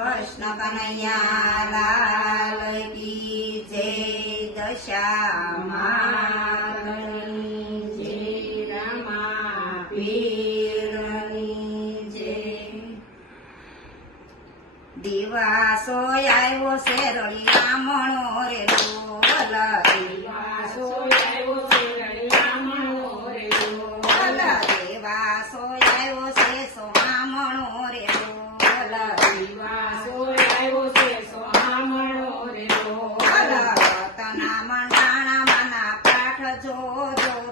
કૃષ્ણ કનૈયા લાલ કી જય, દશા માતની જય, રમા પીરની જય. દિવાસો આવ્યો છે રળિયામણો રે બોલ, દિવાસો આવ્યો છે રળિયામણો રે બોલ, દેવાસો આવ્યો છે સોહામણો રે બોલ, દિવાસો આવ્યો છે સોહામણો રે બોલ, તના મંડાણા માના પાઠ જો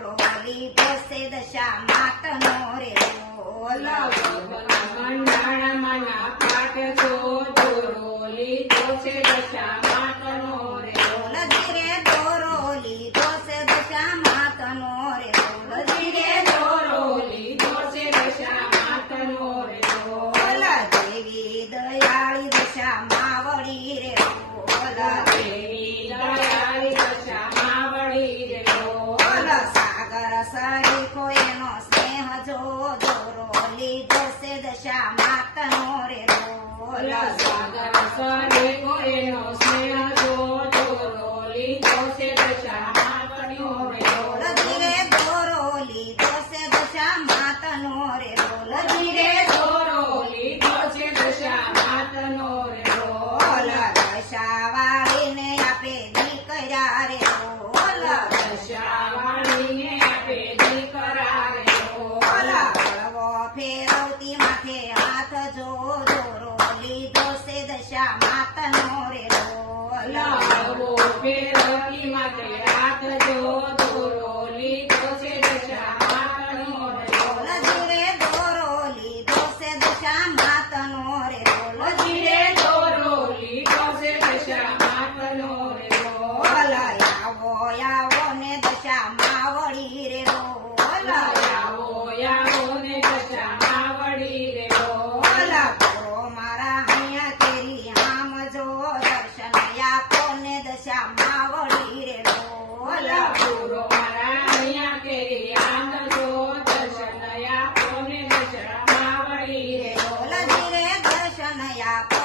રોલી ભસે દશા માતનો રે બોલ, મંડાણામાંના પાઠ જો રોલી છે દશા માતનો રે બોલ, ધીરે દોરોલી દોસે દશા માતનો રે બોલ, ધીરે રોલી છે દશા માતનો રે બોલ, દેવી દયાળી દશા માવડી રે બોલ, દેવી દયાળી દશા માવડી રે બોલ, સાગર સરીખો એનો સ્નેહ જો દોરોલી દોસે દશા માતનો રે બોલ, સાગર સરે કોઈનો સ્નેહ જો રોલી છે દશા માતનો રે બોલ, ધીરે દોરોલી દોસે દશા માતનો રે બોલ, ધીરે રોલી છે દશા માતનો રે બોલ, દશા વાળીને આપે દીકરા રે બોલ, દશા વાળીને આપે દીકરા રે બોલ, હળવો ફેરવતી માથે હાથ જો દોરોલી દોસે દશા માતનો રે બોલ, લાવો ફેરવી માથે હાથ જો રોલી છે દશા માતનો રે બોલ, ધીરે દોરોલી દોસે દશા માતનો રે બોલ, ધીરે રોલી છે દશા માતનો રે બોલ, આવો આવો ને દશા માવડી રે બોલ, આવો આવો ને દશા માવડી રે બોલ, પૂરો મારા હૈયા કેરી આમ જો દર્શન આપો ને દશા માવડી રે બોલ, પૂરો મારા અહીંયા કેરી આંગ જો દર્શન આપો ને દશા માવડી રે બોલ ધીરે દર્શન આપો